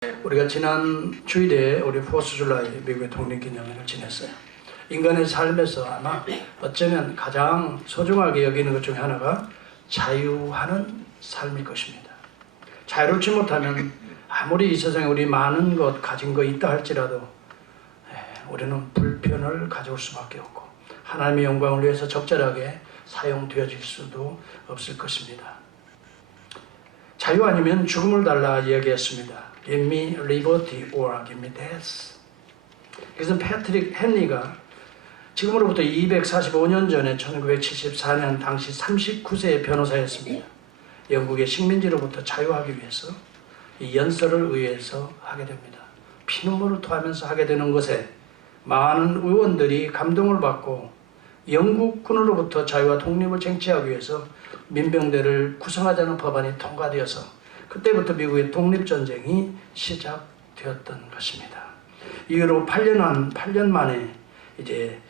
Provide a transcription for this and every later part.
우리가 지난 주일에 우리 4th 줄라이 미국의 독립기념일을 지냈어요. 인간의 삶에서 아마 어쩌면 가장 소중하게 여기는 것 중에 하나가 자유하는 삶일 것입니다. 자유롭지 못하면 아무리 이 세상에 우리 많은 것 가진 거 있다 할지라도 우리는 불편을 가져올 수밖에 없고 하나님의 영광을 위해서 적절하게 사용되어질 수도 없을 것입니다. 자유 아니면 죽음을 달라 이야기했습니다. Give me liberty or give me death. 그래서 패트릭 헨리가 지금으로부터 245년 전에 1974년 당시 39세의 변호사였습니다. 영국의 식민지로부터 자유하기 위해서 이 연설을 의회에서 하게 됩니다. 피눈물을 토하면서 하게 되는 것에 많은 의원들이 감동을 받고 영국군으로부터 자유와 독립을 쟁취하기 위해서 민병대를 구성하자는 법안이 통과되어서 그때부터 미국의 독립전쟁이 시작되었던 것입니다. 이후로 8년 만에 이제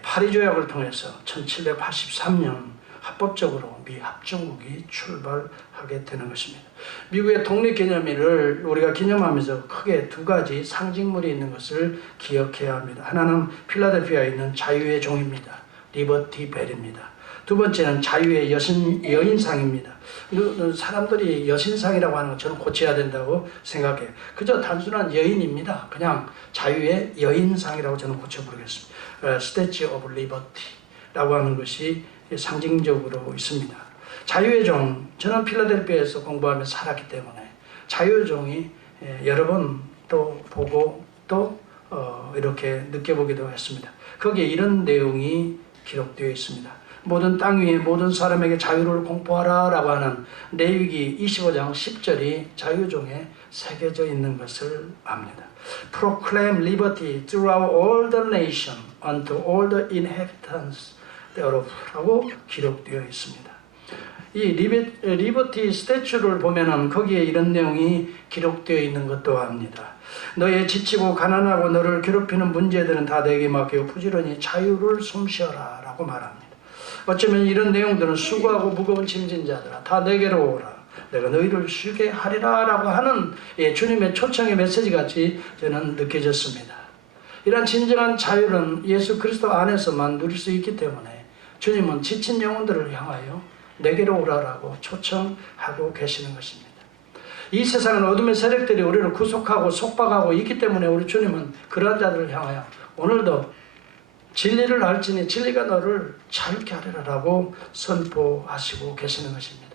파리 조약을 통해서 1783년 합법적으로 미 합중국이 출발하게 되는 것입니다. 미국의 독립기념일을 우리가 기념하면서 크게 두 가지 상징물이 있는 것을 기억해야 합니다. 하나는 필라델피아에 있는 자유의 종입니다. 리버티 벨입니다. 두 번째는 자유의 여인상입니다. 사람들이 여신상이라고 하는 건 저는 고쳐야 된다고 생각해요. 그저 단순한 여인입니다. 그냥 자유의 여인상이라고 저는 고쳐 부르겠습니다. Statue of Liberty라고 하는 것이 상징적으로 있습니다. 자유의 종, 저는 필라델피아에서 공부하며 살았기 때문에 자유의 종이 여러 번 또 보고 또 이렇게 느껴보기도 했습니다. 거기에 이런 내용이 기록되어 있습니다. 모든 땅 위에 모든 사람에게 자유를 공포하라 라고 하는 레위기 25장 10절이 자유종에 새겨져 있는 것을 압니다. Proclaim liberty throughout all the nation unto all the inhabitants thereof 라고 기록되어 있습니다. 이 리버티 스태츄를 보면은 거기에 이런 내용이 기록되어 있는 것도 압니다. 너의 지치고 가난하고 너를 괴롭히는 문제들은 다 내게 맡기고 부지런히 자유를 숨쉬어라 라고 말합니다. 어쩌면 이런 내용들은 수고하고 무거운 짐진 자들아 다 내게로 오라 내가 너희를 쉬게 하리라 라고 하는 주님의 초청의 메시지 같이 저는 느껴졌습니다. 이런 진정한 자유는 예수 그리스도 안에서만 누릴 수 있기 때문에 주님은 지친 영혼들을 향하여 내게로 오라라고 초청하고 계시는 것입니다. 이 세상은 어둠의 세력들이 우리를 구속하고 속박하고 있기 때문에 우리 주님은 그러한 자들을 향하여 오늘도 진리를 알지니 진리가 너를 자유케 하리라라고 선포하시고 계시는 것입니다.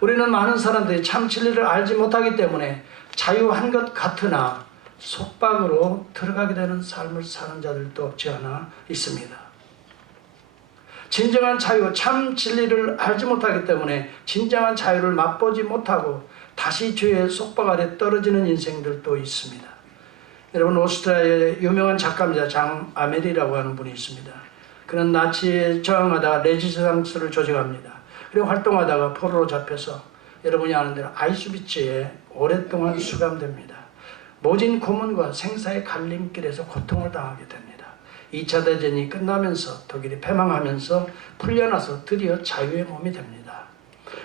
우리는 많은 사람들이 참 진리를 알지 못하기 때문에 자유한 것 같으나 속박으로 들어가게 되는 삶을 사는 자들도 없지 않아 있습니다. 진정한 자유, 참 진리를 알지 못하기 때문에 진정한 자유를 맛보지 못하고 다시 죄의 속박 아래 떨어지는 인생들도 있습니다. 여러분, 오스트리아의 유명한 작가입니다. 장 아멜이라고 하는 분이 있습니다. 그는 나치에 저항하다가 레지스탕스를 조직합니다. 그리고 활동하다가 포로로 잡혀서 여러분이 아는 대로 아이슈비츠에 오랫동안 수감됩니다. 모진 고문과 생사의 갈림길에서 고통을 당하게 됩니다. 2차 대전이 끝나면서 독일이 패망하면서 풀려나서 드디어 자유의 몸이 됩니다.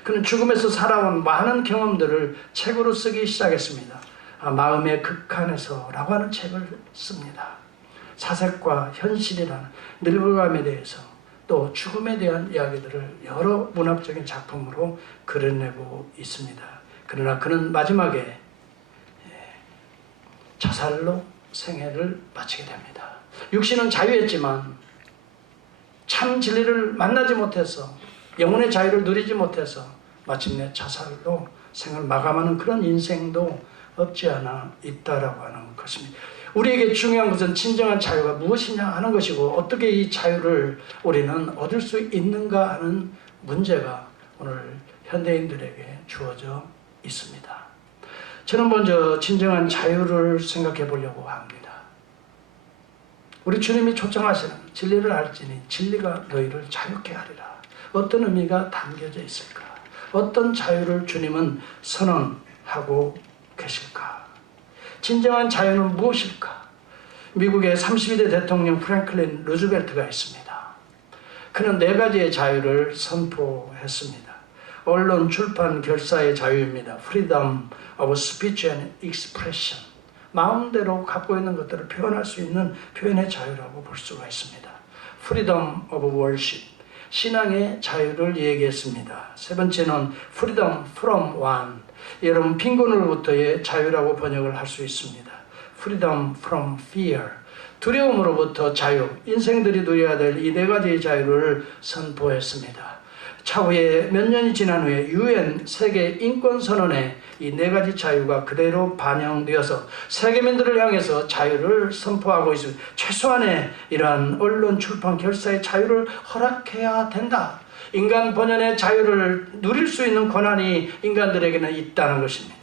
그는 죽음에서 살아온 많은 경험들을 책으로 쓰기 시작했습니다. 마음의 극한에서 라고 하는 책을 씁니다. 사색과 현실이라는 늙어감에 대해서 또 죽음에 대한 이야기들을 여러 문학적인 작품으로 그려내고 있습니다. 그러나 그는 마지막에 자살로 생애를 마치게 됩니다. 육신은 자유했지만 참 진리를 만나지 못해서 영혼의 자유를 누리지 못해서 마침내 자살로 생을 마감하는 그런 인생도 없지 않아 있다라고 하는 것입니다. 우리에게 중요한 것은 진정한 자유가 무엇이냐 하는 것이고 어떻게 이 자유를 우리는 얻을 수 있는가 하는 문제가 오늘 현대인들에게 주어져 있습니다. 저는 먼저 진정한 자유를 생각해 보려고 합니다. 우리 주님이 초청하시는 진리를 알지니 진리가 너희를 자유케 하리라. 어떤 의미가 담겨져 있을까? 어떤 자유를 주님은 선언하고 계실까? 진정한 자유는 무엇일까? 미국의 32대 대통령 프랭클린 루즈벨트가 있습니다. 그는 4가지의 자유를 선포했습니다. 언론, 출판, 결사의 자유입니다. Freedom of speech and expression. 마음대로 갖고 있는 것들을 표현할 수 있는 표현의 자유라고 볼 수가 있습니다. Freedom of worship. 신앙의 자유를 얘기했습니다. 세 번째는 Freedom from want. 여러분 빈곤으로부터의 자유라고 번역을 할 수 있습니다. Freedom from fear. 두려움으로부터 자유. 인생들이 누려야 될 이 네 가지의 자유를 선포했습니다. 차후에 몇 년이 지난 후에 UN 세계 인권선언에 이 네 가지 자유가 그대로 반영되어서 세계민들을 향해서 자유를 선포하고 있습니다. 최소한의 이러한 언론, 출판, 결사의 자유를 허락해야 된다. 인간 본연의 자유를 누릴 수 있는 권한이 인간들에게는 있다는 것입니다.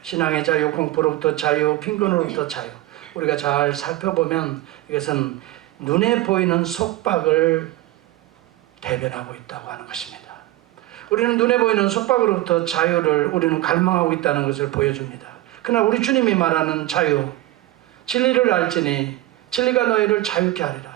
신앙의 자유, 공포로부터 자유, 빈곤으로부터 자유. 우리가 잘 살펴보면 이것은 눈에 보이는 속박을 대변하고 있다고 하는 것입니다. 우리는 눈에 보이는 속박으로부터 자유를 우리는 갈망하고 있다는 것을 보여줍니다. 그러나 우리 주님이 말하는 자유, 진리를 알지니 진리가 너희를 자유케 하리라.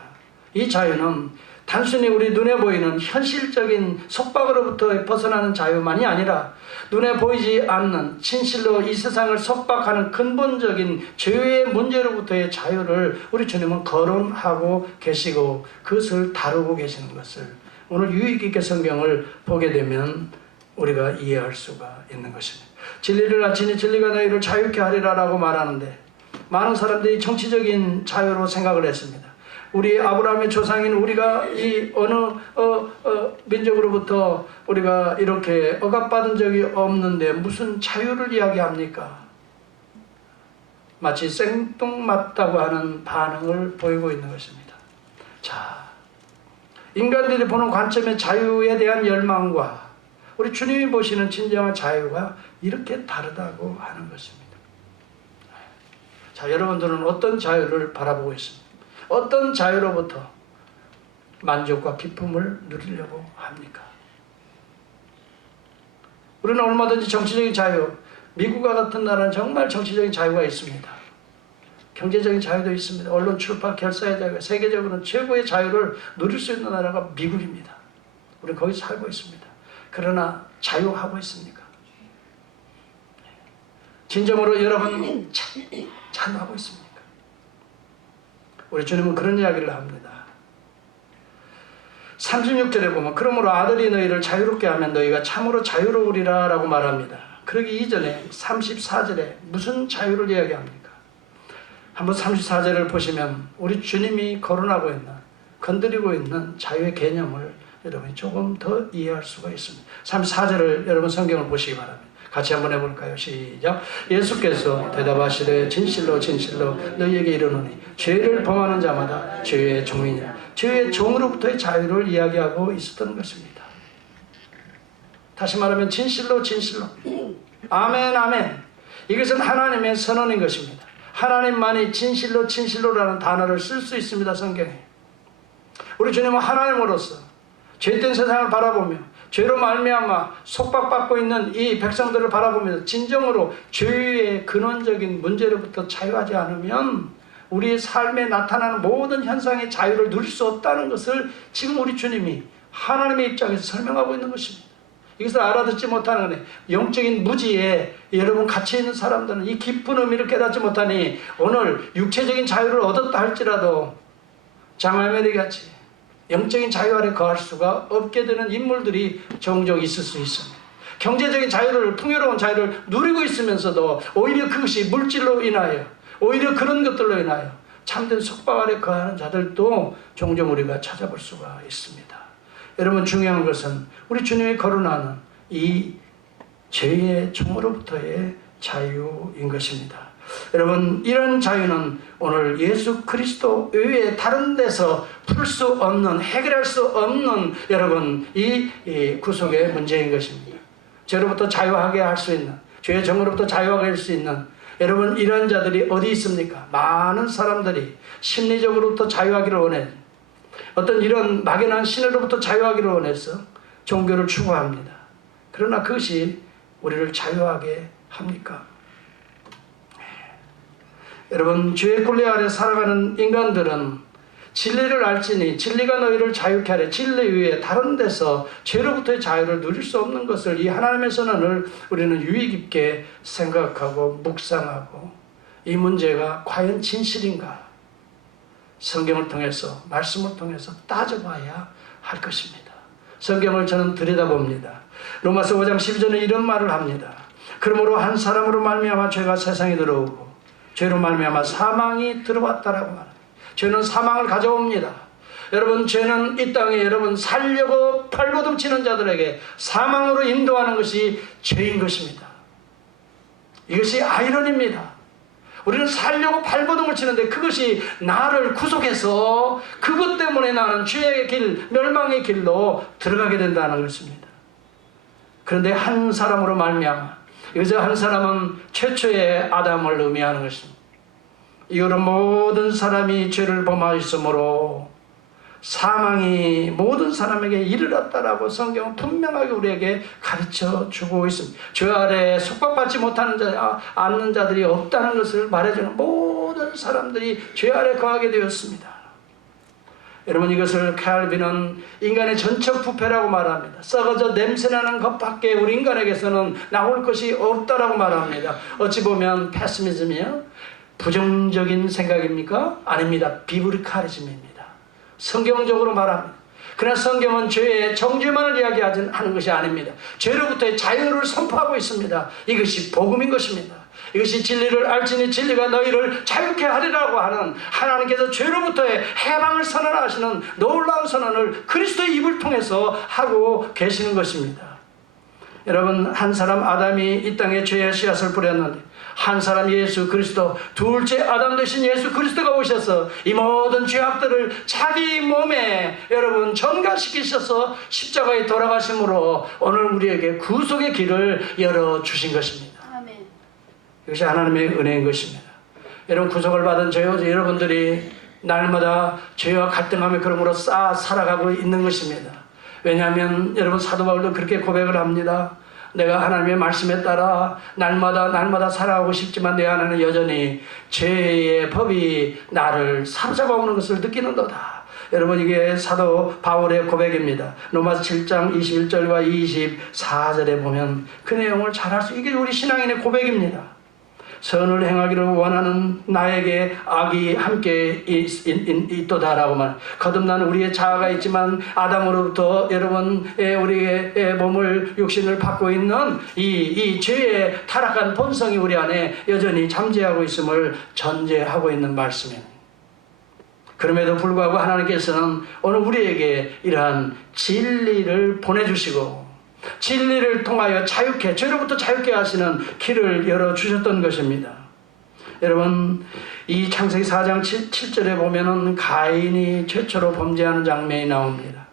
이 자유는 단순히 우리 눈에 보이는 현실적인 속박으로부터 벗어나는 자유만이 아니라 눈에 보이지 않는 진실로 이 세상을 속박하는 근본적인 죄의 문제로부터의 자유를 우리 주님은 거론하고 계시고 그것을 다루고 계시는 것을 오늘 유익 있게 성경을 보게 되면 우리가 이해할 수가 있는 것입니다. 진리를 알지니 진리가 너희를 자유케 하리라 라고 말하는데 많은 사람들이 정치적인 자유로 생각을 했습니다. 우리 아브라함의 조상인 우리가 이 어느 민족으로부터 우리가 이렇게 억압받은 적이 없는데 무슨 자유를 이야기합니까? 마치 생뚱맞다고 하는 반응을 보이고 있는 것입니다. 자, 인간들이 보는 관점의 자유에 대한 열망과 우리 주님이 보시는 진정한 자유가 이렇게 다르다고 하는 것입니다. 자, 여러분들은 어떤 자유를 바라보고 있습니까? 어떤 자유로부터 만족과 기쁨을 누리려고 합니까? 우리는 얼마든지 정치적인 자유, 미국과 같은 나라는 정말 정치적인 자유가 있습니다. 경제적인 자유도 있습니다. 언론, 출판, 결사의 자유가 세계적으로는 최고의 자유를 누릴 수 있는 나라가 미국입니다. 우리는 거기 살고 있습니다. 그러나 자유하고 있습니까? 진정으로 여러분 자유하고 있습니까? 우리 주님은 그런 이야기를 합니다. 36절에 보면 그러므로 아들이 너희를 자유롭게 하면 너희가 참으로 자유로우리라 라고 말합니다. 그러기 이전에 34절에 무슨 자유를 이야기합니까? 한번 34절을 보시면 우리 주님이 거론하고 있는 건드리고 있는 자유의 개념을 여러분이 조금 더 이해할 수가 있습니다. 34절을 여러분 성경을 보시기 바랍니다. 같이 한번 해볼까요? 시작. 예수께서 대답하시되 진실로 진실로 너희에게 이르노니 죄를 범하는 자마다 죄의 종이니라. 죄의 종으로부터의 자유를 이야기하고 있었던 것입니다. 다시 말하면 진실로 진실로 아멘 아멘. 이것은 하나님의 선언인 것입니다. 하나님만이 진실로 진실로라는 단어를 쓸 수 있습니다. 성경에. 우리 주님은 하나님으로서 죄된 세상을 바라보며 죄로 말미암아 속박받고 있는 이 백성들을 바라보면서 진정으로 죄의 근원적인 문제로부터 자유하지 않으면 우리의 삶에 나타나는 모든 현상의 자유를 누릴 수 없다는 것을 지금 우리 주님이 하나님의 입장에서 설명하고 있는 것입니다. 이것을 알아듣지 못하는 거네. 영적인 무지에 여러분 갇혀 있는 사람들은 이 깊은 의미를 깨닫지 못하니 오늘 육체적인 자유를 얻었다 할지라도 장화메리 같이 영적인 자유 아래 거할 수가 없게 되는 인물들이 종종 있을 수 있습니다. 경제적인 자유를, 풍요로운 자유를 누리고 있으면서도 오히려 그것이 물질로 인하여, 오히려 그런 것들로 인하여 참된 속박 아래 거하는 자들도 종종 우리가 찾아볼 수가 있습니다. 여러분 중요한 것은 우리 주님이 거론하는 이 죄의 종으로부터의 자유인 것입니다. 여러분 이런 자유는 오늘 예수 그리스도 외에 다른 데서 풀 수 없는, 해결할 수 없는 여러분 이 구속의 문제인 것입니다. 죄로부터 자유하게 할 수 있는, 죄의 정으로부터 자유하게 할 수 있는 여러분 이런 자들이 어디 있습니까? 많은 사람들이 심리적으로부터 자유하기를 원해, 어떤 이런 막연한 신으로부터 자유하기를 원해서 종교를 추구합니다. 그러나 그것이 우리를 자유하게 합니까? 여러분 죄의 굴레 아래 살아가는 인간들은 진리를 알지니 진리가 너희를 자유케 하려. 진리 위에 다른 데서 죄로부터의 자유를 누릴 수 없는 것을 이 하나님의 선언을 우리는 유의 깊게 생각하고 묵상하고 이 문제가 과연 진실인가 성경을 통해서 말씀을 통해서 따져봐야 할 것입니다. 성경을 저는 들여다봅니다. 로마서 5장 12절에 이런 말을 합니다. 그러므로 한 사람으로 말미암아 죄가 세상에 들어오고 죄로 말미암아 사망이 들어왔다라고 말합니다. 죄는 사망을 가져옵니다. 여러분, 죄는 이 땅에 여러분 살려고 발버둥 치는 자들에게 사망으로 인도하는 것이 죄인 것입니다. 이것이 아이러니입니다. 우리는 살려고 발버둥을 치는데 그것이 나를 구속해서 그것 때문에 나는 죄의 길, 멸망의 길로 들어가게 된다는 것입니다. 그런데 한 사람으로 말미암아, 여기서 한 사람은 최초의 아담을 의미하는 것입니다. 이거로 모든 사람이 죄를 범하였으므로 사망이 모든 사람에게 이르렀다라고 성경은 분명하게 우리에게 가르쳐 주고 있습니다. 죄 아래 속박받지 못하는 않는 자들이 없다는 것을 말해주는 모든 사람들이 죄 아래 거하게 되었습니다. 여러분, 이것을 칼빈은 인간의 전적 부패라고 말합니다. 썩어져 냄새나는 것밖에 우리 인간에게서는 나올 것이 없다라고 말합니다. 어찌 보면 패시미즘이요? 부정적인 생각입니까? 아닙니다. 비브리카리즘입니다. 성경적으로 말합니다. 그러나 성경은 죄의 정죄만을 이야기하지 하는 것이 아닙니다. 죄로부터의 자유를 선포하고 있습니다. 이것이 복음인 것입니다. 이것이 진리를 알지니 진리가 너희를 자유케 하리라고 하는 하나님께서 죄로부터의 해방을 선언하시는 놀라운 선언을 그리스도의 입을 통해서 하고 계시는 것입니다. 여러분, 한 사람 아담이 이 땅에 죄의 씨앗을 뿌렸는데 한 사람 예수 그리스도, 둘째 아담 되신 예수 그리스도가 오셔서 이 모든 죄악들을 자기 몸에 여러분 전가시키셔서 십자가에 돌아가심으로 오늘 우리에게 구속의 길을 열어주신 것입니다. 아멘. 이것이 하나님의 은혜인 것입니다. 여러분, 구속을 받은 여러분들이 날마다 죄와 갈등하며 그러므로 살아가고 있는 것입니다. 왜냐하면 여러분, 사도 바울도 그렇게 고백을 합니다. 내가 하나님의 말씀에 따라 날마다 살아가고 싶지만 내 안에는 여전히 죄의 법이 나를 사로잡아오는 것을 느끼는도다. 여러분, 이게 사도 바울의 고백입니다. 로마서 7장 21절과 24절에 보면 그 내용을 잘 알 수, 이게 우리 신앙인의 고백입니다. 선을 행하기를 원하는 나에게 악이 함께 있도다라고 말. 거듭나는 우리의 자아가 있지만 아담으로부터 여러분 우리의 몸을 육신을 받고 있는 이 죄의 타락한 본성이 우리 안에 여전히 잠재하고 있음을 전제하고 있는 말씀입니다. 그럼에도 불구하고 하나님께서는 오늘 우리에게 이러한 진리를 보내주시고 진리를 통하여 자유케, 죄로부터 자유케 하시는 길을 열어주셨던 것입니다. 여러분, 이 창세기 4장 7절에 보면은 가인이 최초로 범죄하는 장면이 나옵니다.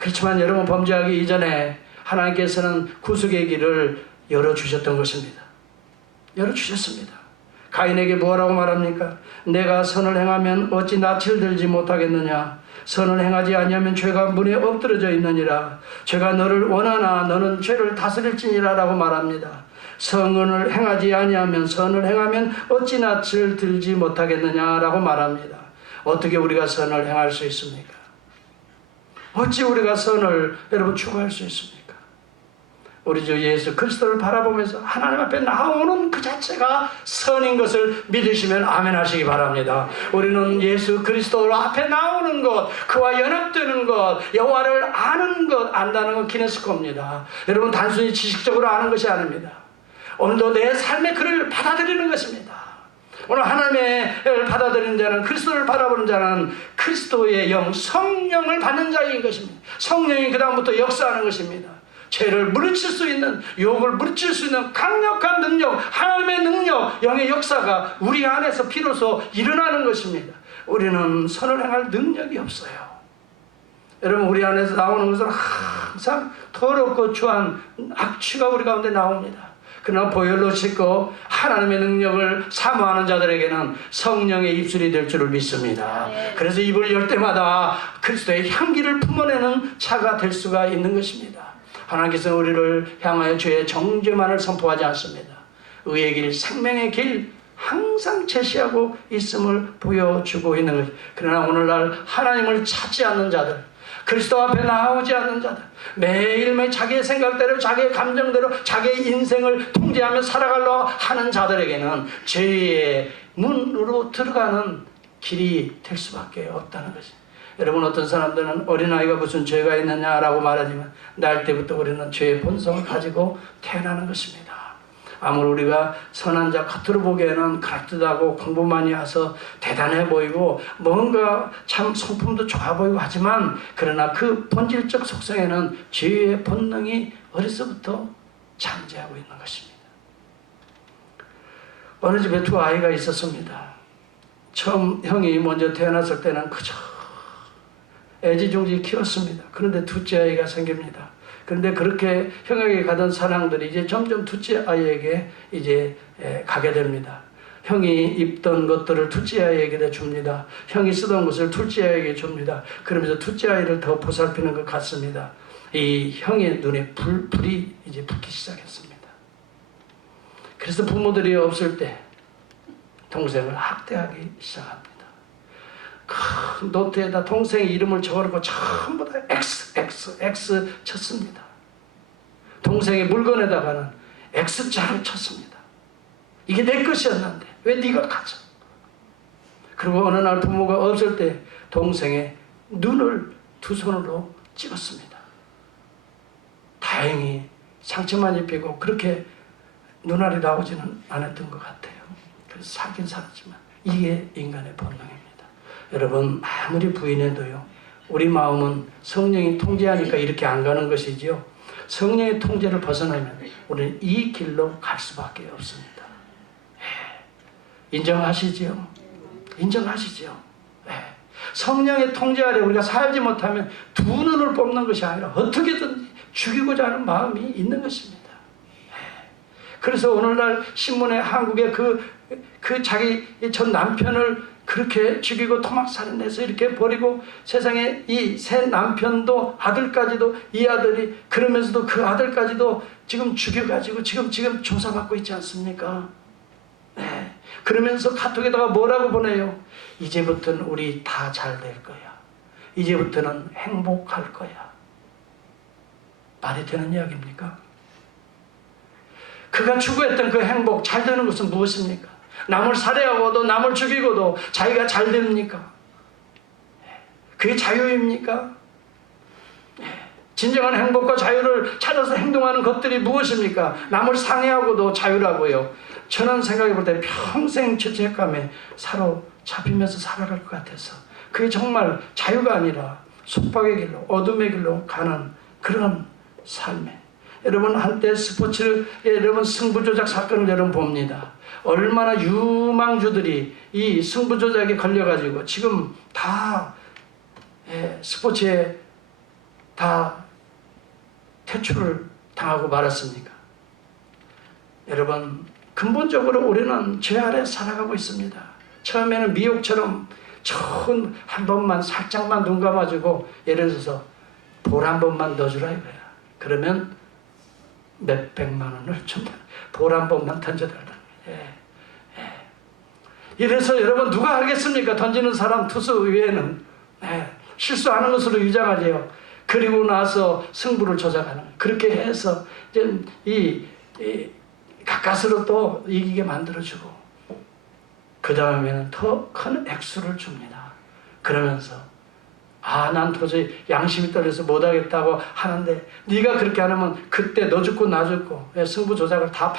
그렇지만 여러분, 범죄하기 이전에 하나님께서는 구속의 길을 열어주셨던 것입니다. 열어주셨습니다. 가인에게 뭐라고 말합니까? 내가 선을 행하면 어찌 낯을 들지 못하겠느냐? 선을 행하지 아니하면 죄가 문에 엎드러져 있느니라. 죄가 너를 원하나 너는 죄를 다스릴지니라 라고 말합니다. 선을 행하지 아니하면 선을 행하면 어찌 낯을 들지 못하겠느냐라고 말합니다. 어떻게 우리가 선을 행할 수 있습니까? 어찌 우리가 선을 여러분 추구할 수 있습니까? 우리 주 예수 그리스도를 바라보면서 하나님 앞에 나오는 그 자체가 선인 것을 믿으시면 아멘 하시기 바랍니다. 우리는 예수 그리스도 앞에 나오는 것, 그와 연합되는 것, 여호와를 아는 것, 안다는 건 기네스코입니다. 여러분, 단순히 지식적으로 아는 것이 아닙니다. 오늘도 내 삶의 그를 받아들이는 것입니다. 오늘 하나님을 받아들이는 자는, 그리스도를 바라보는 자는 그리스도의 영, 성령을 받는 자인 것입니다. 성령이 그 다음부터 역사하는 것입니다. 죄를 물리칠 수 있는, 유혹을 물리칠 수 있는 강력한 능력, 하나님의 능력, 영의 역사가 우리 안에서 비로소 일어나는 것입니다. 우리는 선을 행할 능력이 없어요. 여러분, 우리 안에서 나오는 것은 항상 더럽고 추한 악취가 우리 가운데 나옵니다. 그러나 보혈로 씻고 하나님의 능력을 사모하는 자들에게는 성령의 입술이 될 줄을 믿습니다. 그래서 입을 열 때마다 그리스도의 향기를 품어내는 자가 될 수가 있는 것입니다. 하나님께서 우리를 향하여 죄의 정죄만을 선포하지 않습니다. 의의 길, 생명의 길, 항상 제시하고 있음을 보여주고 있는 것이. 그러나 오늘날 하나님을 찾지 않는 자들, 그리스도 앞에 나오지 않는 자들, 매일매일 자기의 생각대로 자기의 감정대로 자기의 인생을 통제하며 살아가려 하는 자들에게는 죄의 문으로 들어가는 길이 될 수밖에 없다는 것이. 여러분, 어떤 사람들은 어린아이가 무슨 죄가 있느냐라고 말하지만 날 때부터 우리는 죄의 본성을 가지고 태어나는 것입니다. 아무리 우리가 선한 자 겉으로 보기에는 그럴듯하고 공부 많이 해서 대단해 보이고 뭔가 참 성품도 좋아 보이고 하지만, 그러나 그 본질적 속성에는 죄의 본능이 어려서부터 잠재하고 있는 것입니다. 어느 집에 두 아이가 있었습니다. 처음 형이 먼저 태어났을 때는 그저 애지중지 키웠습니다. 그런데 둘째 아이가 생깁니다. 그런데 그렇게 형에게 가던 사랑들이 이제 점점 둘째 아이에게 이제 가게 됩니다. 형이 입던 것들을 둘째 아이에게 줍니다. 형이 쓰던 것을 둘째 아이에게 줍니다. 그러면서 둘째 아이를 더 보살피는 것 같습니다. 이 형의 눈에 불이 이제 붙기 시작했습니다. 그래서 부모들이 없을 때 동생을 학대하기 시작합니다. 큰 노트에다 동생의 이름을 적어놓고 전부 다 X 쳤습니다. 동생의 물건에다가는 X자를 쳤습니다. 이게 내 것이었는데 왜 네가 가져? 그리고 어느 날 부모가 없을 때 동생의 눈을 두 손으로 찍었습니다. 다행히 상처만 입히고 그렇게 눈알이 나오지는 않았던 것 같아요. 그래서 살긴 살았지만 이게 인간의 본능입니다. 여러분, 아무리 부인해도요, 우리 마음은 성령이 통제하니까 이렇게 안 가는 것이지요, 성령의 통제를 벗어나면 우리는 이 길로 갈 수밖에 없습니다. 인정하시지요? 인정하시지요? 성령의 통제 아래 우리가 살지 못하면 두 눈을 뽑는 것이 아니라 어떻게든지 죽이고자 하는 마음이 있는 것입니다. 그래서 오늘날 신문에 한국의 그 자기 전 남편을 그렇게 죽이고 토막살인해서 이렇게 버리고 세상에 이 새 남편도 아들까지도, 이 아들이 그러면서도 그 아들까지도 지금 죽여가지고 지금 조사받고 있지 않습니까? 네. 그러면서 카톡에다가 뭐라고 보내요? 이제부터는 우리 다 잘 될 거야. 이제부터는 행복할 거야. 말이 되는 이야기입니까? 그가 추구했던 그 행복, 잘 되는 것은 무엇입니까? 남을 살해하고도 남을 죽이고도 자기가 잘 됩니까? 그게 자유입니까? 진정한 행복과 자유를 찾아서 행동하는 것들이 무엇입니까? 남을 상해하고도 자유라고요. 저는 생각해 볼 때 평생 죄책감에 사로잡히면서 살아갈 것 같아서 그게 정말 자유가 아니라 속박의 길로, 어둠의 길로 가는 그런 삶에, 여러분 한때 스포츠를, 여러분 승부조작 사건을 여러분 봅니다. 얼마나 유망주들이 이 승부조작에 걸려가지고 지금 다 스포츠에 다 퇴출을 당하고 말았습니까? 여러분, 근본적으로 우리는 죄 아래 살아가고 있습니다. 처음에는 미혹처럼 처음 한 번만 살짝만 눈 감아주고, 예를 들어서 볼 한 번만 넣어주라 이거야. 그러면 몇백만 원을 준다. 볼 한 번만 던져달라. 이래서 여러분 누가 하겠습니까? 던지는 사람 투수 외에는 실수하는 것으로 유장하지요. 그리고 나서 승부를 조작하는, 그렇게 해서 이 가까스로 또 이기게 만들어주고, 그 다음에는 더 큰 액수를 줍니다. 그러면서 난 도저히 양심이 떨려서 못하겠다고 하는데, 네가 그렇게 안 하면 그때 너 죽고 나 죽고 승부 조작을 다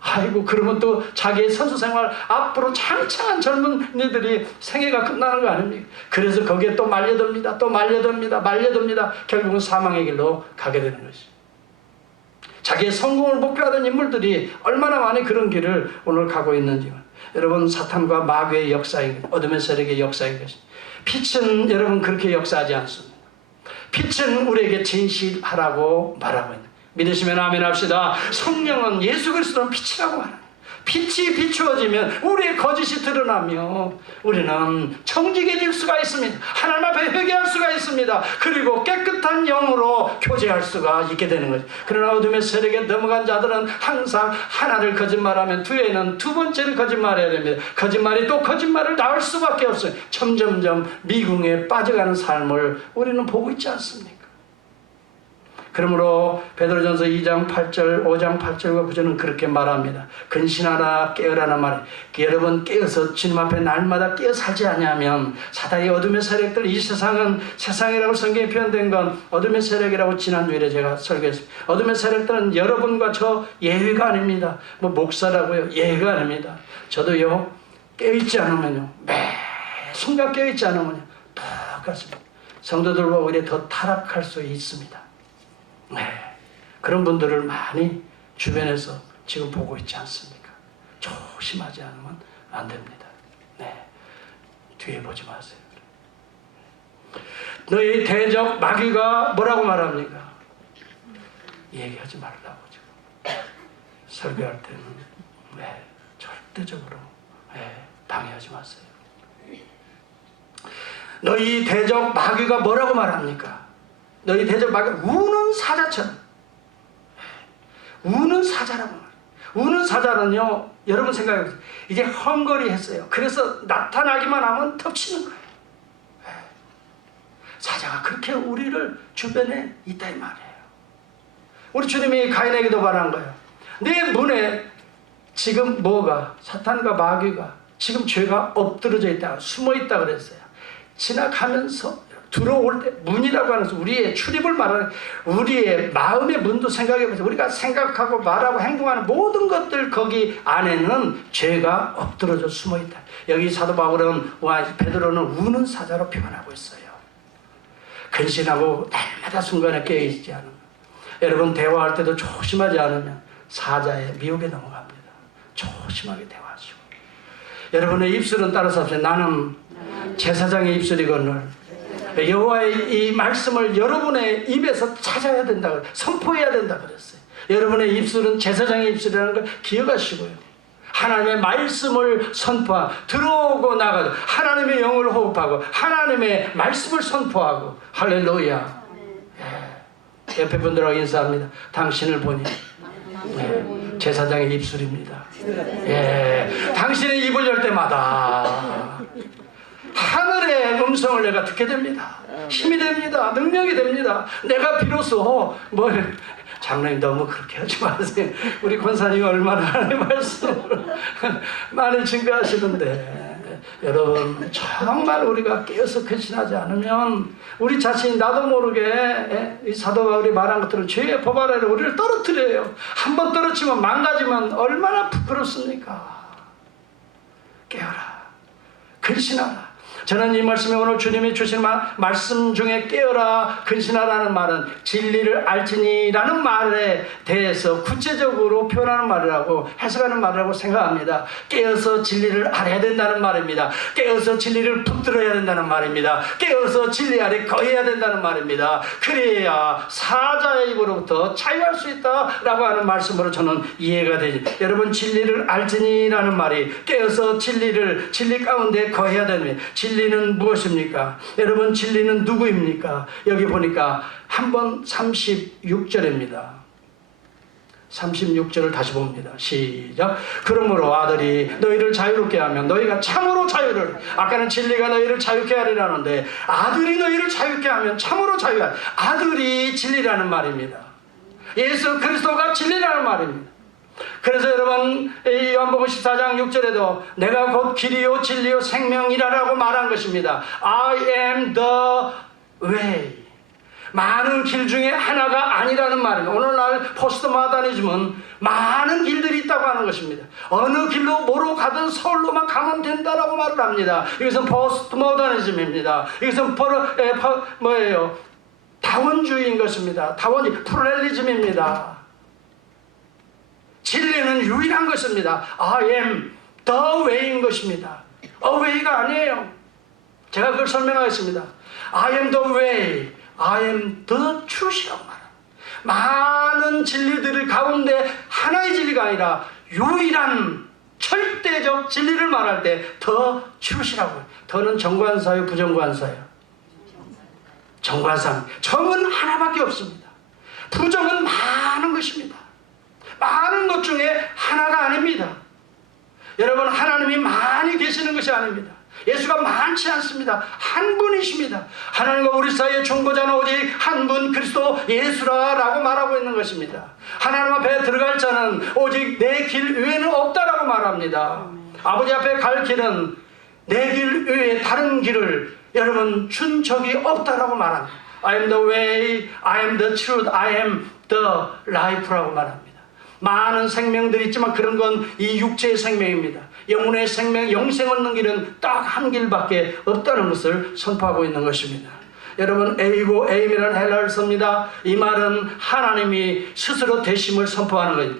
아이고, 그러면 또 자기의 선수 생활 앞으로 창창한 젊은 이들이 생애가 끝나는 거 아닙니까? 그래서 거기에 또 말려듭니다. 또 말려듭니다. 결국은 사망의 길로 가게 되는 것이. 자기의 성공을 목표하던 인물들이 얼마나 많이 그런 길을 오늘 가고 있는지만, 여러분, 사탄과 마귀의 역사인, 어둠의 세력의 역사인 것이, 빛은 여러분 그렇게 역사하지 않습니다. 빛은 우리에게 진실하라고 말하고 있는, 믿으시면 아멘 합시다. 성령은 예수 그리스도는 빛이라고 말합니다. 빛이 비추어지면 우리의 거짓이 드러나며 우리는 정직해질 수가 있습니다. 하나님 앞에 회개할 수가 있습니다. 그리고 깨끗한 영으로 교제할 수가 있게 되는 거죠. 그러나 어둠의 세력에 넘어간 자들은 항상 하나를 거짓말하면 뒤에는 두 번째를 거짓말해야 됩니다. 거짓말이 또 거짓말을 낳을 수밖에 없어요. 점점점 미궁에 빠져가는 삶을 우리는 보고 있지 않습니까? 그러므로 베드로전서 2장 8절, 5장 8절과 9절은 그렇게 말합니다. 근신하라 깨어라는 말이, 여러분 깨어서 주님 앞에 날마다 깨어 살지 않냐면 사단의 어둠의 세력들, 이 세상은 세상이라고 성경에 표현된 건 어둠의 세력이라고 지난주에 제가 설교했습니다. 어둠의 세력들은 여러분과 저 예외가 아닙니다. 뭐 목사라고요, 예외가 아닙니다. 저도요, 깨어있지 않으면요, 매 순간 깨어있지 않으면요 똑같습니다. 성도들과 오히려 더 타락할 수 있습니다. 네, 그런 분들을 많이 주변에서 지금 보고 있지 않습니까? 조심하지 않으면 안 됩니다. 네, 뒤에 보지 마세요. 너희 대적 마귀가 뭐라고 말합니까? 얘기하지 말라고 지금 설교할 때는 네, 절대적으로 방해하지 마세요. 너희 대적 마귀가 뭐라고 말합니까? 너희 대적 마귀가 우는 사자처럼, 우는 사자라고 말해요. 우는 사자는요, 여러분 생각해보세요. 이제 헝거리했어요. 그래서 나타나기만 하면 덮치는 거예요. 사자가 그렇게 우리를 주변에 있다 이 말이에요. 우리 주님이 가인에게도 말한 거예요. 내 문에 지금 뭐가, 사탄과 마귀가 지금 죄가 엎드러져 있다, 숨어 있다 그랬어요. 지나가면서 들어올 때, 문이라고 하는 것은 우리의 출입을 말하는, 우리의 마음의 문도 생각해보세요. 우리가 생각하고 말하고 행동하는 모든 것들 거기 안에는 죄가 엎드러져 숨어있다. 여기 사도 바울은, 베드로는 우는 사자로 표현하고 있어요. 근신하고 날마다 순간에 깨어있지 않으면, 여러분 대화할 때도 조심하지 않으면 사자의 미혹에 넘어갑니다. 조심하게 대화하시고, 여러분의 입술은 따라서 합시다. 나는 제사장의 입술이거늘 여호와의 이 말씀을 여러분의 입에서 찾아야 된다, 선포해야 된다 그랬어요. 여러분의 입술은 제사장의 입술이라는 걸 기억하시고요. 하나님의 말씀을 선포하고, 들어오고 나가고 하나님의 영을 호흡하고 하나님의 말씀을 선포하고, 할렐루야. 예. 옆에 분들하고 인사합니다. 당신을 보니 제사장의 입술입니다. 예. 당신의 입을 열 때마다 하늘의 음성을 내가 듣게 됩니다. 힘이 됩니다. 능력이 됩니다. 내가 비로소 장로님 너무 그렇게 하지 마세요. 우리 권사님이 얼마나 하나님의 말씀을 많이 증거하시는데, 여러분 정말 우리가 깨어서 근신하지 않으면 우리 자신이 나도 모르게 이 사도 바울이 말한 것들은 죄의 법 아래로 우리를 떨어뜨려요. 한번 떨어지면 망가지면 얼마나 부끄럽습니까? 깨어라, 근신하라. 저는 이 말씀에 오늘 주님이 주신 말씀 중에 깨어라, 근신하라는 말은 진리를 알지니라는 말에 대해서 구체적으로 표현하는 말이라고, 해석하는 말이라고 생각합니다. 깨어서 진리를 알아야 된다는 말입니다. 깨어서 진리를 붙들어야 된다는 말입니다. 깨어서 진리 아래 거해야 된다는 말입니다. 그래야 사자의 입으로부터 자유할 수 있다라고 하는 말씀으로 저는 이해가 되지. 여러분 진리를 알지니라는 말이 깨어서 진리 가운데 거해야 됩니다. 진리는 무엇입니까? 여러분 진리는 누구입니까? 여기 보니까 한번 36절입니다. 36절을 다시 봅니다. 시작. 그러므로 아들이 너희를 자유롭게 하면 너희가 참으로 자유를, 아까는 진리가 너희를 자유케 하리라는데 아들이 너희를 자유케 하면 참으로 자유하리. 아들이 진리라는 말입니다. 예수 그리스도가 진리라는 말입니다. 그래서 여러분 요한복음 14장 6절에도 내가 곧 길이요 진리요 생명이라고 말한 것입니다. I am the way. 많은 길 중에 하나가 아니라는 말입니다. 오늘날 포스트 모더니즘은 많은 길들이 있다고 하는 것입니다. 어느 길로 뭐로 가든 서울로만 가면 된다라고 말을 합니다. 이것은 포스트 모더니즘입니다. 이것은 다원주의인 것입니다. 다원주의, 플루럴리즘입니다. 진리는 유일한 것입니다. I am the way인 것입니다. A way가 아니에요. 제가 그걸 설명하겠습니다. I am the way, I am the truth이라고 말합니다. 많은 진리들 가운데 하나의 진리가 아니라 유일한 절대적 진리를 말할 때 더 truth라고요. 더는 정관사요, 부정관사요? 정관사. 정은 하나밖에 없습니다. 부정은 많은 것입니다. 많은 것 중에 하나가 아닙니다. 여러분, 하나님이 많이 계시는 것이 아닙니다. 예수가 많지 않습니다. 한 분이십니다. 하나님과 우리 사이의 중보자는 오직 한 분 그리스도 예수라라고 말하고 있는 것입니다. 하나님 앞에 들어갈 자는 오직 내 길 외에는 없다라고 말합니다. 아버지 앞에 갈 길은 내 길 외에 다른 길을 여러분 준 적이 없다라고 말합니다. I am the way, I am the truth, I am the life라고 말합니다. 많은 생명들이 있지만 그런 건 이 육체의 생명입니다. 영혼의 생명, 영생 얻는 길은 딱 한 길밖에 없다는 것을 선포하고 있는 것입니다. 여러분, 에이고 에임이라는 헬라어를 씁니다. 이 말은 하나님이 스스로 되심을 선포하는 거예요.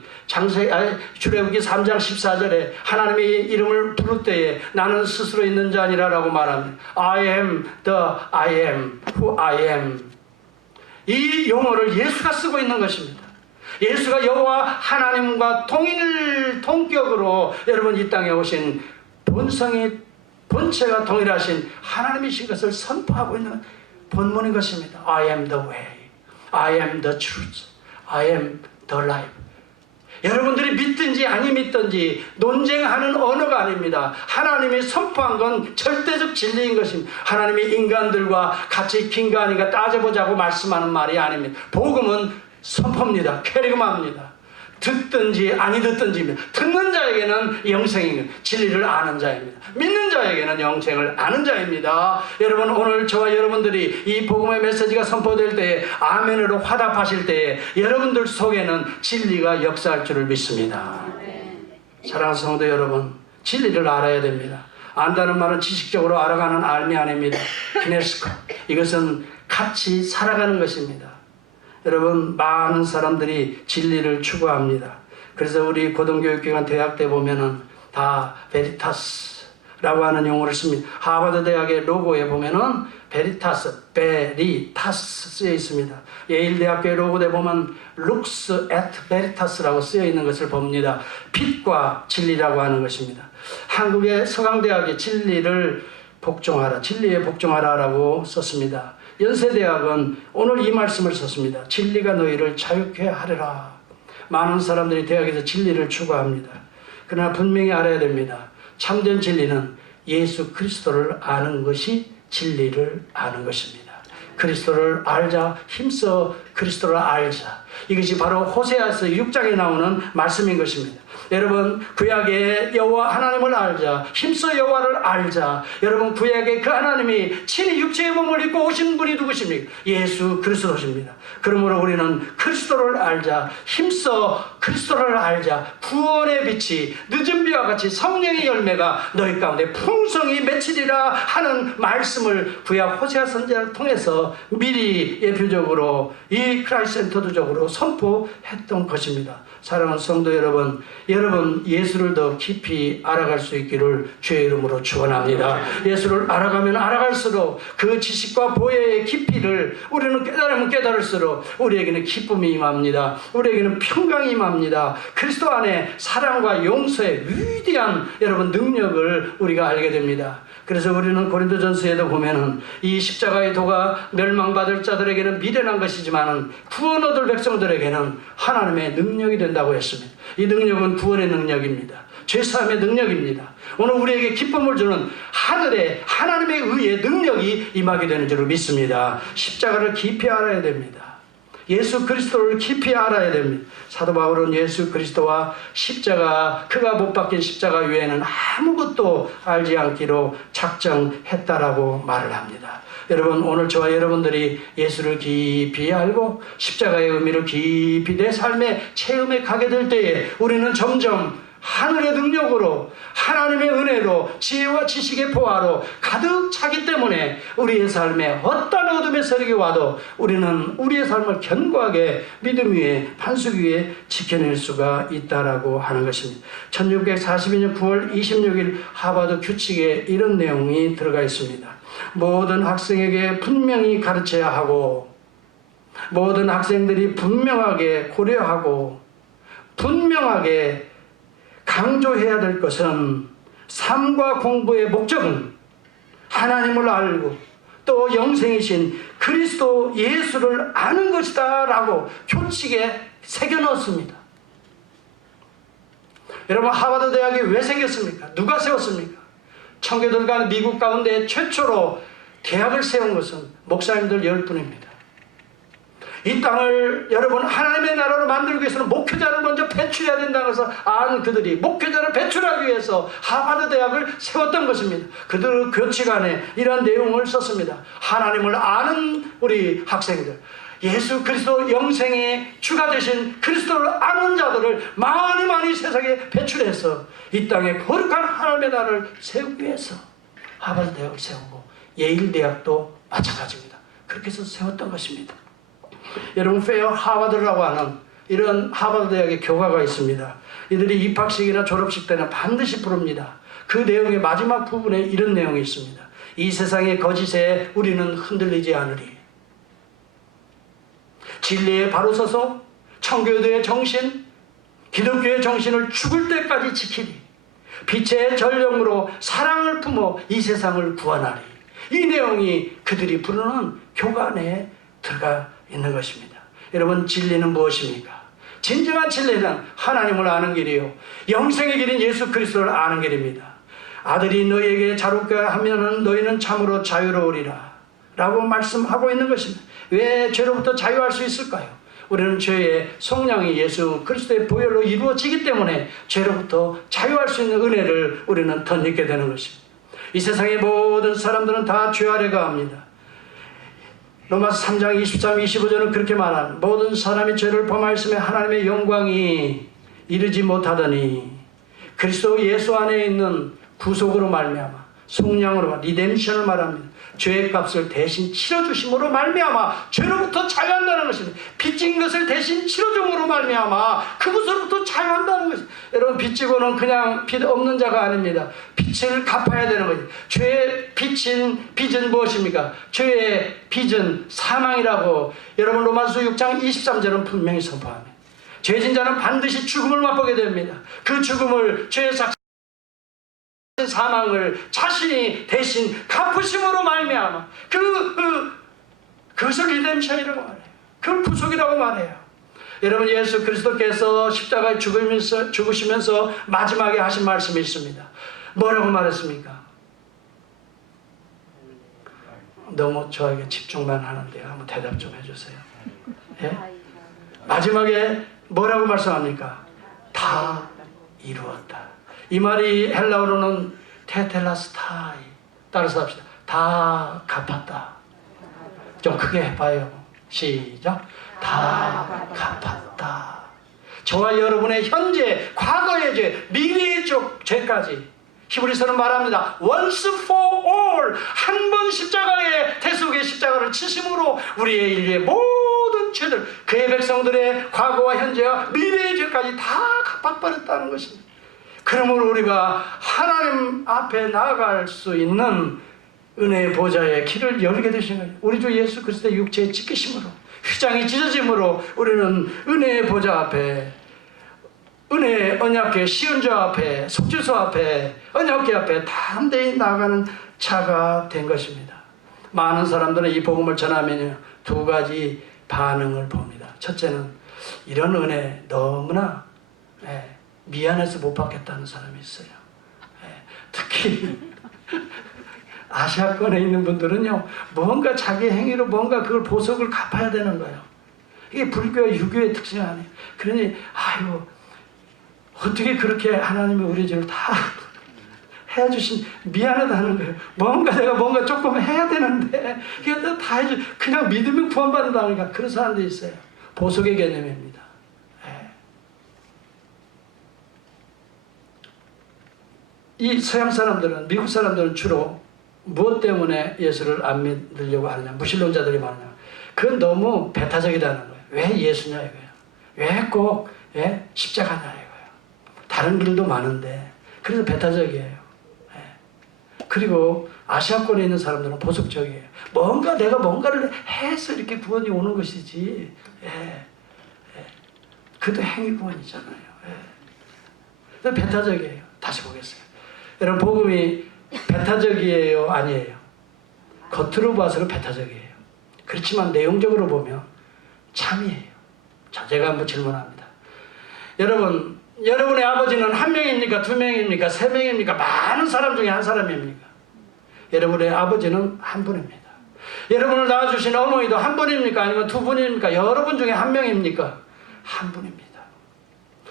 출애굽기 3장 14절에 하나님이 이름을 부를 때에 나는 스스로 있는 자 아니라 라고 말합니다. I am the I am who I am. 이 용어를 예수가 쓰고 있는 것입니다. 예수가 여호와 하나님과 동격으로 여러분 이 땅에 오신 본체가 동일하신 하나님이신 것을 선포하고 있는 본문인 것입니다. I am the way, I am the truth, I am the life. 여러분들이 믿든지 아니 믿든지 논쟁하는 언어가 아닙니다. 하나님이 선포한 건 절대적 진리인 것입니다. 하나님이 인간들과 같이 긴가 아닌가 따져보자고 말씀하는 말이 아닙니다. 복음은 선포입니다. 캐리그마입니다. 듣든지 아니 듣든지입니다. 듣는 자에게는 영생인 진리를 아는 자입니다. 믿는 자에게는 영생을 아는 자입니다. 여러분, 오늘 저와 여러분들이 이 복음의 메시지가 선포될 때에 아멘으로 화답하실 때에 여러분들 속에는 진리가 역사할 줄을 믿습니다. 사랑하는 성도 여러분, 진리를 알아야 됩니다. 안다는 말은 지식적으로 알아가는 알미 아닙니다. 키네스코. 이것은 같이 살아가는 것입니다. 여러분, 많은 사람들이 진리를 추구합니다. 그래서 우리 고등교육기관 대학 때 보면은 다 베리타스라고 하는 용어를 씁니다. 하버드 대학의 로고에 보면은 베리타스 쓰여 있습니다. 예일 대학교의 로고에 보면 looks at veritas라고 쓰여 있는 것을 봅니다. 빛과 진리라고 하는 것입니다. 한국의 서강대학의 진리를 복종하라, 진리에 복종하라라고 썼습니다. 연세대학은 오늘 이 말씀을 썼습니다. 진리가 너희를 자유케 하리라. 많은 사람들이 대학에서 진리를 추구합니다. 그러나 분명히 알아야 됩니다. 참된 진리는 예수 그리스도를 아는 것이 진리를 아는 것입니다. 그리스도를 알자, 힘써 그리스도를 알자. 이것이 바로 호세아서 6장에 나오는 말씀인 것입니다. 여러분, 구약의 여호와 하나님을 알자, 힘써 여호와를 알자. 여러분, 구약의 그 하나님이 친히 육체의 몸을 입고 오신 분이 누구십니까? 예수 그리스도십니다. 그러므로 우리는 그리스도를 알자, 힘써 그리스도를 알자. 구원의 빛이 늦은 비와 같이 성령의 열매가 너희 가운데 풍성히 맺히리라 하는 말씀을 구약 호세아 선지자를 통해서 미리 예표적으로 이 크라이스트 센터적으로 선포했던 것입니다. 사랑하는 성도 여러분, 여러분 예수를 더 깊이 알아갈 수 있기를 주의 이름으로 축원합니다. 예수를 알아가면 알아갈수록 그 지식과 보혜의 깊이를 우리는 깨달으면 깨달을수록 우리에게는 기쁨이 임합니다. 우리에게는 평강이 임합니다. 그리스도 안에 사랑과 용서의 위대한 여러분 능력을 우리가 알게 됩니다. 그래서 우리는 고린도전서에도 보면은 이 십자가의 도가 멸망받을 자들에게는 미련한 것이지만은 구원 얻을 백성들에게는 하나님의 능력이 된다고 했습니다. 이 능력은 구원의 능력입니다. 죄사함의 능력입니다. 오늘 우리에게 기쁨을 주는 하늘의 하나님의 의의 능력이 임하게 되는 줄을 믿습니다. 십자가를 깊이 알아야 됩니다. 예수 그리스도를 깊이 알아야 됩니다. 사도 바울은 예수 그리스도와 십자가, 그가 못 박힌 십자가 외에는 아무것도 알지 않기로 작정했다라고 말을 합니다. 여러분, 오늘 저와 여러분들이 예수를 깊이 알고 십자가의 의미를 깊이 내 삶의 체험에 가게 될 때에 우리는 점점 하늘의 능력으로, 하나님의 은혜로, 지혜와 지식의 보화로 가득 차기 때문에 우리의 삶에 어떤 어둠의 세력이 와도 우리는 우리의 삶을 견고하게 믿음 위에, 반석 위에 지켜낼 수가 있다라고 하는 것입니다. 1642년 9월 26일 하버드 규칙에 이런 내용이 들어가 있습니다. 모든 학생에게 분명히 가르쳐야 하고, 모든 학생들이 분명하게 고려하고, 분명하게 강조해야 될 것은 삶과 공부의 목적은 하나님을 알고 또 영생이신 그리스도 예수를 아는 것이다 라고 교칙에 새겨넣었습니다. 여러분, 하버드 대학이 왜 생겼습니까? 누가 세웠습니까? 청교도가 미국 가운데 최초로 대학을 세운 것은 목사님들 10분입니다. 이 땅을 여러분 하나님의 나라로 만들기 위해서는 목회자를 먼저 배출해야 된다는 것을 아는 그들이 목회자를 배출하기 위해서 하버드 대학을 세웠던 것입니다. 그들 교칙 안에 이러한 내용을 썼습니다. 하나님을 아는 우리 학생들, 예수 그리스도 영생의 주가 되신 그리스도를 아는 자들을 많이 세상에 배출해서 이 땅에 거룩한 하나님의 나라를 세우기 위해서 하버드 대학을 세우고 예일 대학도 마찬가지입니다. 그렇게 해서 세웠던 것입니다. 여러분, 페어 하버드라고 하는 이런 하버드 대학의 교과가 있습니다. 이들이 입학식이나 졸업식 때는 반드시 부릅니다. 그 내용의 마지막 부분에 이런 내용이 있습니다. 이 세상의 거짓에 우리는 흔들리지 않으리. 진리에 바로 서서 청교도의 정신, 기독교의 정신을 죽을 때까지 지키리. 빛의 전령으로 사랑을 품어 이 세상을 구원하리. 이 내용이 그들이 부르는 교과 안에 들어가 있는 것입니다. 여러분, 진리는 무엇입니까? 진정한 진리는 하나님을 아는 길이요 영생의 길인 예수 그리스도를 아는 길입니다. 아들이 너희에게 자유롭게 하면 너희는 참으로 자유로우리라 라고 말씀하고 있는 것입니다. 왜 죄로부터 자유할 수 있을까요? 우리는 죄의 속량이 예수 그리스도의 보혈로 이루어지기 때문에 죄로부터 자유할 수 있는 은혜를 우리는 덧입게 되는 것입니다. 이 세상의 모든 사람들은 다 죄 아래 가합니다. 로마서 3장 23, 25절은 그렇게 말하는 모든 사람이 죄를 범하였으며 하나님의 영광이 이르지 못하더니 그리스도 예수 안에 있는 구속으로 말미암아 속량으로 리뎀션을 말합니다. 죄의 값을 대신 치러주심으로 말미암아 죄로부터 자유한다는 것입니다. 빚진 것을 대신 치러줌으로 말미암아 그것으로부터 자유한다는 것입니다. 여러분, 빚지고는 그냥 빚 없는 자가 아닙니다. 빚을 갚아야 되는 거죠. 죄의 빚은 무엇입니까? 죄의 빚은 사망이라고 여러분 로마서 6장 23절은 분명히 선포합니다. 죄진 자는 반드시 죽음을 맛보게 됩니다. 그 죽음을 죄의 사망을 자신이 대신 갚으심으로 말미암아 그것을 리뎀션이라고 말해요. 그걸 구속이라고 말해요. 여러분, 예수 그리스도께서 십자가에 죽으시면서 마지막에 하신 말씀이 있습니다. 뭐라고 말했습니까? 너무 저에게 집중만 하는데 한번 대답 좀 해주세요. 예? 마지막에 뭐라고 말씀합니까? 다 이루었다. 이 말이 헬라어로는 테텔라스타이. 따라서 합시다. 다 갚았다. 좀 크게 해봐요. 시작. 다 갚았다. 저와 여러분의 현재, 과거의 죄, 미래의 죄까지 히브리서는 말합니다. Once for all. 한 번 십자가에 대속의 십자가를 치심으로 우리의 인류의 모든 죄들, 그의 백성들의 과거와 현재와 미래의 죄까지 다 갚아버렸다는 것입니다. 그러므로 우리가 하나님 앞에 나아갈 수 있는 은혜의 보좌의 길을 열게 되신 거예요. 우리 주 예수 그리스도의 육체의 찢기심으로, 휘장이 찢어짐으로 우리는 은혜의 보좌 앞에, 은혜의 언약궤 시은조 앞에, 속죄소 앞에, 언약궤 앞에 담대히 나아가는 자가 된 것입니다. 많은 사람들은 이 복음을 전하면 두 가지 반응을 봅니다. 첫째는 이런 은혜 너무나 미안해서 못 받겠다는 사람이 있어요. 특히 아시아권에 있는 분들은요, 뭔가 자기 행위로 뭔가 그걸 보석을 갚아야 되는 거예요. 이게 불교와 유교의 특징 아니에요. 그러니 아유, 어떻게 그렇게 하나님이 우리 죄를 다 해주신, 미안하다는 거예요. 내가 뭔가 조금 해야 되는데 이게 다 해주, 그냥 믿으면 구원받는다니까. 그런 사람들이 있어요. 보석의 개념입니다. 이 서양 사람들은, 미국 사람들은 주로 무엇 때문에 예수를 안 믿으려고 하느냐, 무신론자들이 많으냐, 그건 너무 배타적이라는 거예요. 왜 예수냐 이거예요. 왜 꼭 십자가냐 이거예요. 다른 길도 많은데. 그래서 배타적이에요. 그리고 아시아권에 있는 사람들은 보석적이에요. 내가 뭔가를 해서 이렇게 구원이 오는 것이지. 그것도 행위 구원이잖아요. 배타적이에요. 다시 보겠어요. 여러분, 복음이 배타적이에요? 아니에요? 겉으로 봐서는 배타적이에요. 그렇지만 내용적으로 보면 참이에요. 자, 제가 한번 질문합니다. 여러분, 여러분의 아버지는 한 명입니까? 두 명입니까? 세 명입니까? 많은 사람 중에 한 사람입니까? 여러분의 아버지는 한 분입니다. 여러분을 낳아주신 어머니도 한 분입니까? 아니면 두 분입니까? 여러분 중에 한 명입니까? 한 분입니다.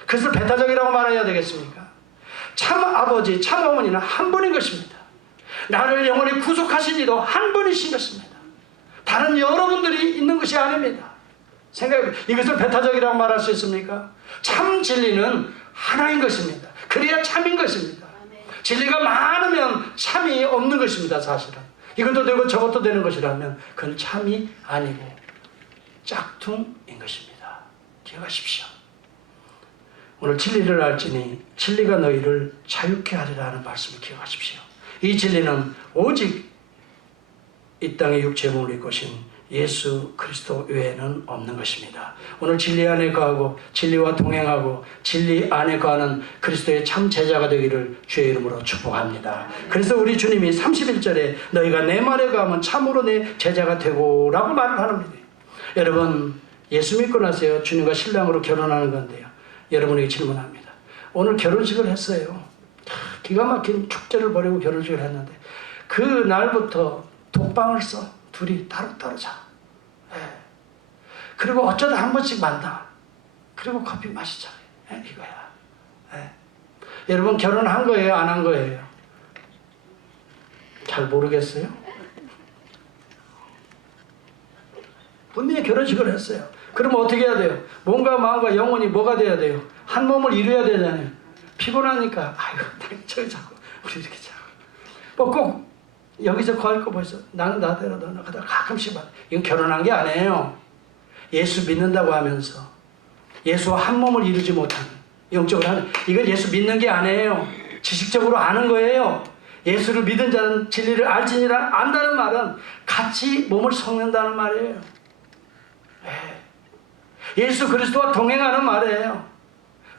그래서 배타적이라고 말해야 되겠습니까? 참 아버지, 참 어머니는 한 분인 것입니다. 나를 영원히 구속하신 이도 한 분이신 것입니다. 다른 여러분들이 있는 것이 아닙니다. 생각해, 이것을 배타적이라고 말할 수 있습니까? 참 진리는 하나인 것입니다. 그래야 참인 것입니다. 진리가 많으면 참이 없는 것입니다. 사실은 이것도 되고 저것도 되는 것이라면 그건 참이 아니고 짝퉁인 것입니다. 기억하십시오. 오늘 진리를 알지니 진리가 너희를 자유케 하리라 하는 말씀을 기억하십시오. 이 진리는 오직 이 땅의 육체의 몸을 입고 오신 예수 그리스도 외에는 없는 것입니다. 오늘 진리 안에 거하고 진리와 동행하고 진리 안에 거하는 그리스도의 참 제자가 되기를 주의 이름으로 축복합니다. 그래서 우리 주님이 31절에 너희가 내 말에 거하면 참으로 내 제자가 되고 라고 말을 합니다. 여러분, 예수 믿고 나서요, 주님과 신랑으로 결혼하는 건데요, 여러분에게 질문합니다. 오늘 결혼식을 했어요. 기가 막힌 축제를 벌이고 결혼식을 했는데 그 날부터 독방을 써. 둘이 따로따로 자. 예. 그리고 어쩌다 한 번씩 만나. 그리고 커피 마시자. 예, 이거야. 예. 여러분, 결혼한 거예요? 안 한 거예요? 잘 모르겠어요? 분명히 결혼식을 했어요. 그러면 어떻게 해야 돼요? 몸과 마음과 영혼이 뭐가 돼야 돼요? 한 몸을 이루어야 되잖아요. 피곤하니까 아이고 저기 자고 우리 이렇게 자고 뭐 꼭 여기서 거할 거 벌써 나는 나대로 너는 하다가 가끔씩 봐. 이건 결혼한 게 아니에요. 예수 믿는다고 하면서 예수와 한 몸을 이루지 못하는 영적으로 하는, 이건 예수 믿는 게 아니에요. 지식적으로 아는 거예요. 예수를 믿은 자는 진리를 알지니라. 안다는 말은 같이 몸을 섞는다는 말이에요. 예수 그리스도와 동행하는 말이에요.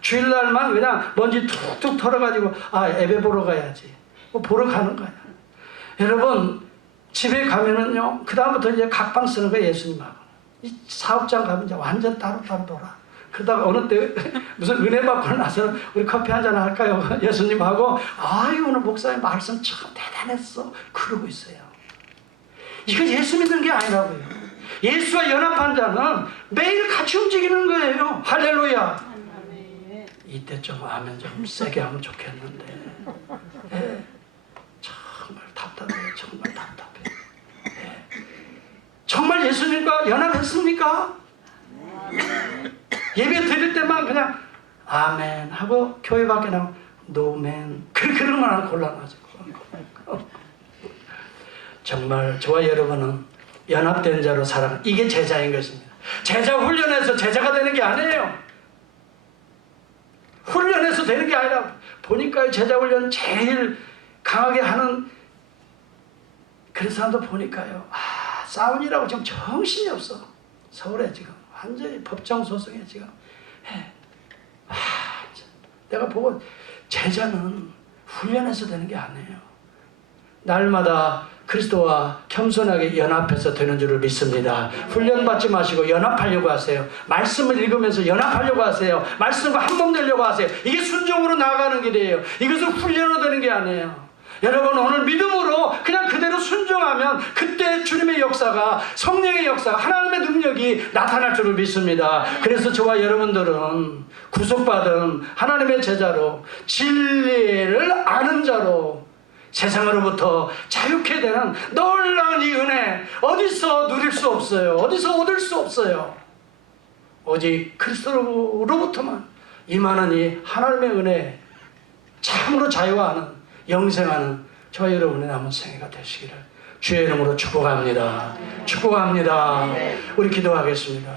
주일날만 그냥 먼지 툭툭 털어가지고 예배 보러 가야지 뭐 보러 가는 거야. 여러분, 집에 가면은요, 그 다음부터 이제 각방 쓰는 거예요. 예수님하고 이 사업장 가면 이제 완전 따로따로 놀아. 그러다가 어느 때 무슨 은혜 받고 나서 우리 커피 한잔 할까요? 예수님하고 오늘 목사님 말씀 참 대단했어 그러고 있어요. 이건 예수 믿는 게 아니라고요. 예수와 연합한 자는 매일 같이 움직이는 거예요. 할렐루야. 이때 좀 아멘 좀 세게 하면 좋겠는데. 네. 정말 답답해요. 정말 답답해요. 네. 정말 예수님과 연합했습니까? 예배 드릴 때만 그냥 아멘 하고 교회 밖에 나가면 노멘 그런 말 하면 곤란하죠. 정말 저와 여러분은 연합된 자로 살아가는, 이게 제자인 것입니다. 제자 훈련해서 제자가 되는 게 아니에요. 훈련해서 되는 게 아니라 보니까 제자 훈련 제일 강하게 하는 그런 사람도 보니까요, 싸움이라고 지금 정신이 없어. 서울에 지금 완전히 법정 소송에 지금 내가 보고 제자는 훈련해서 되는 게 아니에요. 날마다 그리스도와 겸손하게 연합해서 되는 줄을 믿습니다. 훈련받지 마시고 연합하려고 하세요. 말씀을 읽으면서 연합하려고 하세요. 말씀과 한몸 되려고 하세요. 이게 순종으로 나아가는 길이에요. 이것은 훈련으로 되는 게 아니에요. 여러분, 오늘 믿음으로 그냥 그대로 순종하면 그때 주님의 역사가, 성령의 역사가, 하나님의 능력이 나타날 줄을 믿습니다. 그래서 저와 여러분들은 구속받은 하나님의 제자로, 진리를 아는 자로 세상으로부터 자유케 되는 놀라운 이 은혜, 어디서 누릴 수 없어요. 어디서 얻을 수 없어요. 오직 그리스도로부터만 임하는 이 하나님의 은혜, 참으로 자유하는, 영생하는 저와 여러분의 남은 생애가 되시기를 주의 이름으로 축복합니다. 축복합니다. 우리 기도하겠습니다.